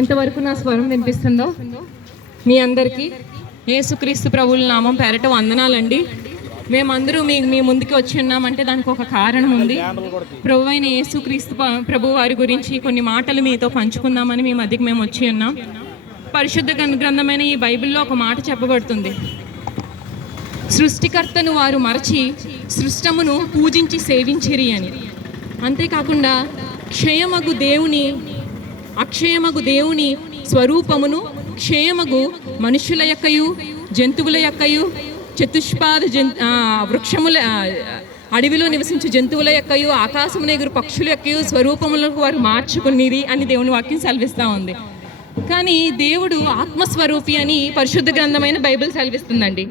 ఎంతవరకు నా స్వరం వినిపిస్తుందో మీ అందరికీ యేసుక్రీస్తు ప్రభువుల నామం పేరట వందనాలండి. మేమందరూ మీ ముందుకు వచ్చి ఉన్నామంటే దానికి ఒక కారణం ఉంది. ప్రభు అయిన యేసుక్రీస్తు ప్రభు వారి గురించి కొన్ని మాటలు మీతో పంచుకుందామని మీ మధ్యకి మేము వచ్చి ఉన్నాం. పరిశుద్ధ గ్రంథమైన ఈ బైబిల్లో ఒక మాట చెప్పబడుతుంది, సృష్టికర్తను వారు మరచి సృష్టమును పూజించి సేవించిరి అని. అంతేకాకుండా అక్షయమగు దేవుని స్వరూపమును క్షయమగు మనుషుల యొక్కయు జంతువుల యొక్కయు చతుష్పాద వృక్షముల అడవిలో నివసించే జంతువుల యొక్కయు ఆకాశమున ఎగురు పక్షుల యొక్కయు స్వరూపములకు వారు మార్చుకునిరి అని దేవుని వాక్యం సెలవిస్తూ ఉంది. కానీ దేవుడు ఆత్మస్వరూపి అని పరిశుద్ధ గ్రంథమైన బైబిల్ సెలవిస్తుందండి.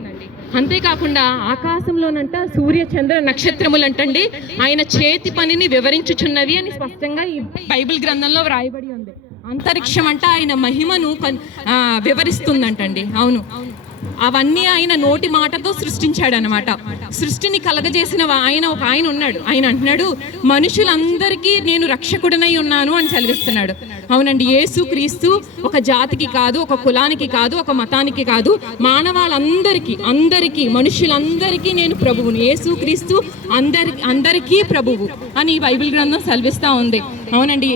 అంతేకాకుండా ఆకాశంలోనంట సూర్య చంద్ర నక్షత్రములంటండి ఆయన చేతి పనిని వివరించుచున్నవి అని స్పష్టంగా ఈ బైబిల్ గ్రంథంలో వ్రాయబడి ఉంది. అంతరిక్షం అంట ఆయన మహిమను వివరిస్తుందంటండి. అవును, అవన్నీ ఆయన నోటి మాటతో సృష్టించాడనమాట. సృష్టిని కలగజేసిన ఆయన ఉన్నాడు. ఆయన అంటున్నాడు, మనుషులందరికీ నేను రక్షకుడనై ఉన్నాను అని సెలవిస్తున్నాడు. అవునండి, యేసుక్రీస్తు ఒక జాతికి కాదు, ఒక కులానికి కాదు, ఒక మతానికి కాదు, అందరికీ మనుషులందరికీ నేను ప్రభువును. యేసుక్రీస్తు అందరికీ ప్రభువు అని బైబిల్ గ్రంథం సెలవిస్తూ ఉంది. అవునండి,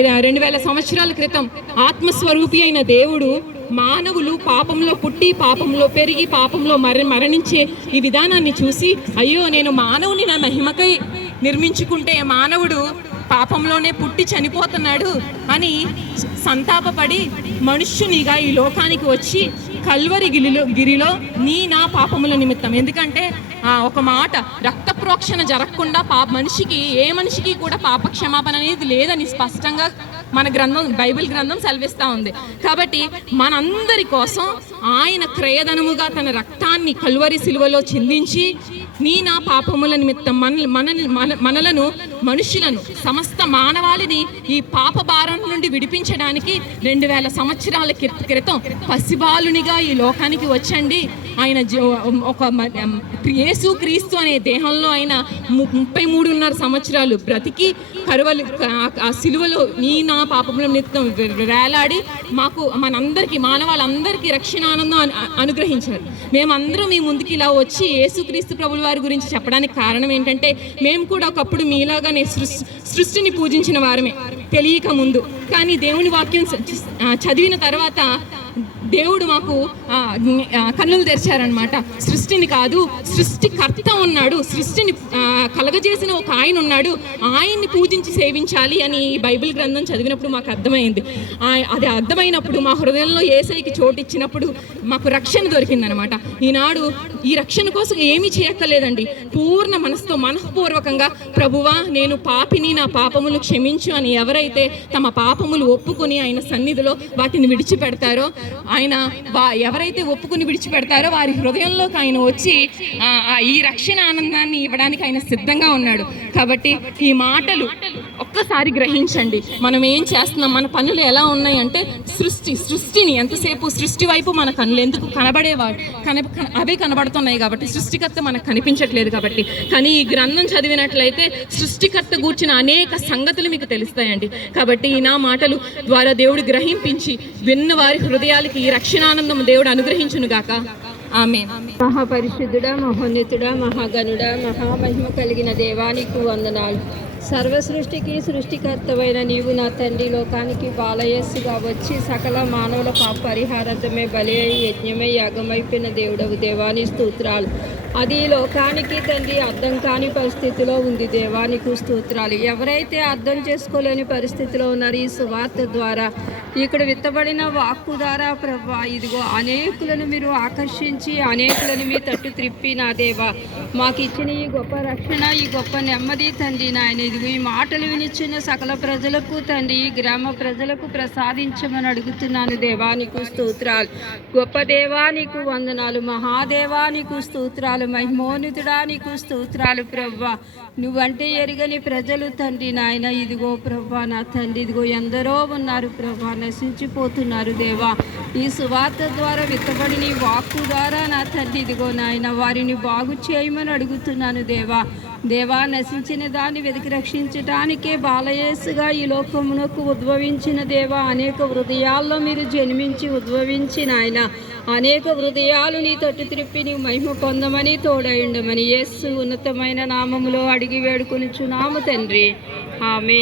2000 సంవత్సరాల క్రితం ఆత్మస్వరూపి అయిన దేవుడు మానవులు పాపంలో పుట్టి పాపంలో పెరిగి పాపంలో మరణించే ఈ విధానాన్ని చూసి, అయ్యో నేను మానవుని నా మహిమకై నిర్మించుకుంటే మానవుడు పాపంలోనే పుట్టి చనిపోతున్నాడు అని సంతాపపడి మనుష్యునిగా ఈ లోకానికి వచ్చి కల్వరి గిరిలో నా పాపముల నిమిత్తం, ఎందుకంటే ఒక మాట రక్త ప్రోక్షణ జరగకుండా ఏ మనిషికి కూడా పాప క్షమాపణ అనేది లేదని స్పష్టంగా మన బైబిల్ గ్రంథం సెలవిస్తూ ఉంది. కాబట్టి మనందరి కోసం ఆయన క్రయధనముగా తన రక్తాన్ని కల్వరి సిలువలో చిందించి నా పాపముల నిమిత్తం మనలను మనుషులను సమస్త మానవాళిని ఈ పాప భారం నుండి విడిపించడానికి 2000 సంవత్సరాల క్రితం పసిబాలునిగా ఈ లోకానికి వచ్చండి. ఆయన ఒక యేసుక్రీస్తు అనే దేహంలో ఆయన 33.5 సంవత్సరాలు బ్రతికి కరువలు ఆ సిలువలో నా పాపముల నిమిత్తం వేలాడి మనందరికీ మానవాళ్ళందరికీ రక్షణ ఆనందం అనుగ్రహించారు. మేమందరం మీ ముందుకి ఇలా వచ్చి యేసుక్రీస్తు ప్రభుల వారి గురించి చెప్పడానికి కారణం ఏంటంటే, మేము కూడా ఒకప్పుడు మీలాగానే సృష్టిని పూజించిన వారమే తెలియక ముందు. కానీ దేవుని వాక్యం చదివిన తర్వాత దేవుడు మాకు కన్నులు తెరిచారనమాట. సృష్టిని కాదు, సృష్టికర్త ఉన్నాడు, సృష్టిని కలగజేసిన ఒక ఆయన ఉన్నాడు, ఆయన్ని పూజించి సేవించాలి అని ఈ బైబిల్ గ్రంథం చదివినప్పుడు మాకు అర్థమైంది. అది అర్థమైనప్పుడు మా హృదయంలో యేసయ్యకి చోటు ఇచ్చినప్పుడు మాకు రక్షణ దొరికిందనమాట. ఈనాడు ఈ రక్షణ కోసం ఏమీ చేయక్కర్లేదండి, పూర్ణ మనసుతో మనఃపూర్వకంగా ప్రభువా నేను పాపిని, నా పాపములు క్షమించు అని ఎవరైతే తమ పాపములు ఒప్పుకొని ఆయన సన్నిధిలో వాటిని విడిచిపెడతారో, ఎవరైతే ఒప్పుకుని విడిచిపెడతారో వారి హృదయంలోకి ఆయన వచ్చి ఈ రక్షణ ఆనందాన్ని ఇవ్వడానికి ఆయన సిద్ధంగా ఉన్నాడు. కాబట్టి ఈ మాటలు ఒక్కసారి గ్రహించండి. మనం ఏం చేస్తున్నాం, మన పనులు ఎలా ఉన్నాయంటే సృష్టిని ఎంతసేపు సృష్టి వైపు మన కనులు ఎందుకు అవే కనబడుతున్నాయి కాబట్టి, సృష్టికర్త మనకు కనిపించట్లేదు కాబట్టి. కానీ ఈ గ్రంథం చదివినట్లయితే సృష్టికర్త గూర్చిన అనేక సంగతులు మీకు తెలుస్తాయండి. కాబట్టి నా మాటలు ద్వారా దేవుడు గ్రహింపించి విన్న వారి హృదయాలకి ఈ రక్షణానందం దేవుడు అనుగ్రహించును గాక. ఆమేన్. మహాపరిశుద్ధుడా, మహోన్నతుడా, మహాగణుడా, మహామహిమ కలిగిన దేవానికి వందనాలు. సర్వ సృష్టికి సృష్టికర్తవైన నీవు నా తండ్రి లోకానికి బాలయస్సుగా వచ్చి సకల మానవుల పాప పరిహారార్థమే బలి అయి యజ్ఞమై యాగమైపోయిన దేవుడవు దేవాని స్తోత్రాలు. అది లోకానికి తండ్రి అర్థం కాని పరిస్థితిలో ఉంది. దేవానికి స్తోత్రాలు. ఎవరైతే అర్థం చేసుకోలేని పరిస్థితిలో ఉన్నారు, ఈ సువార్త ద్వారా ఇక్కడ విత్తబడిన వాక్కు ద్వారా ప్రభా ఇదిగో అనేకులను మీరు ఆకర్షించి అనేకులను మీ తట్టు త్రిప్పి నా దేవా మాకు ఇచ్చిన ఈ గొప్ప రక్షణ, ఈ గొప్ప నెమ్మది తండ్రి నాయన ఇదిగో ఈ మాటలు వినిచ్చిన సకల ప్రజలకు తండ్రి ఈ గ్రామ ప్రజలకు ప్రసాదించమని అడుగుతున్నాను. దేవానికి స్తోత్రాలు. గొప్ప దేవానికి వందనాలు, మహాదేవానికి స్తోత్రాలు, మహిమోన్నతుడా నీకు స్తోత్రాలు ప్రభువా. నువ్వంటే ఎరుగని ప్రజలు తండ్రి నాయన ఇదిగో ప్రభువా నా తండ్రి ఇదిగో ఎందరో ఉన్నారు ప్రభువా, నశించిపోతున్నారు దేవా. ఈ సువార్త ద్వారా విత్తబడి నీ వాక్కు ద్వారా నా తండ్రి ఇదిగో నాయన వారిని బాగు చేయమని అడుగుతున్నాను దేవా నశించిన దాన్ని వెతికి రక్షించడానికే బాలయేసుగా ఈ లోకమునకు ఉద్భవించిన దేవా అనేక హృదయాల్లో మీరు జన్మించి ఉద్భవించిన ఆయన అనేక హృదయాలు నీ తట్టు త్రిప్పి నీ మహిమ పొందమని తోడయుండమని యేసు ఉన్నతమైన నామములో అడిగి వేడుకొనుచున్నాము తండ్రి ఆమేన్.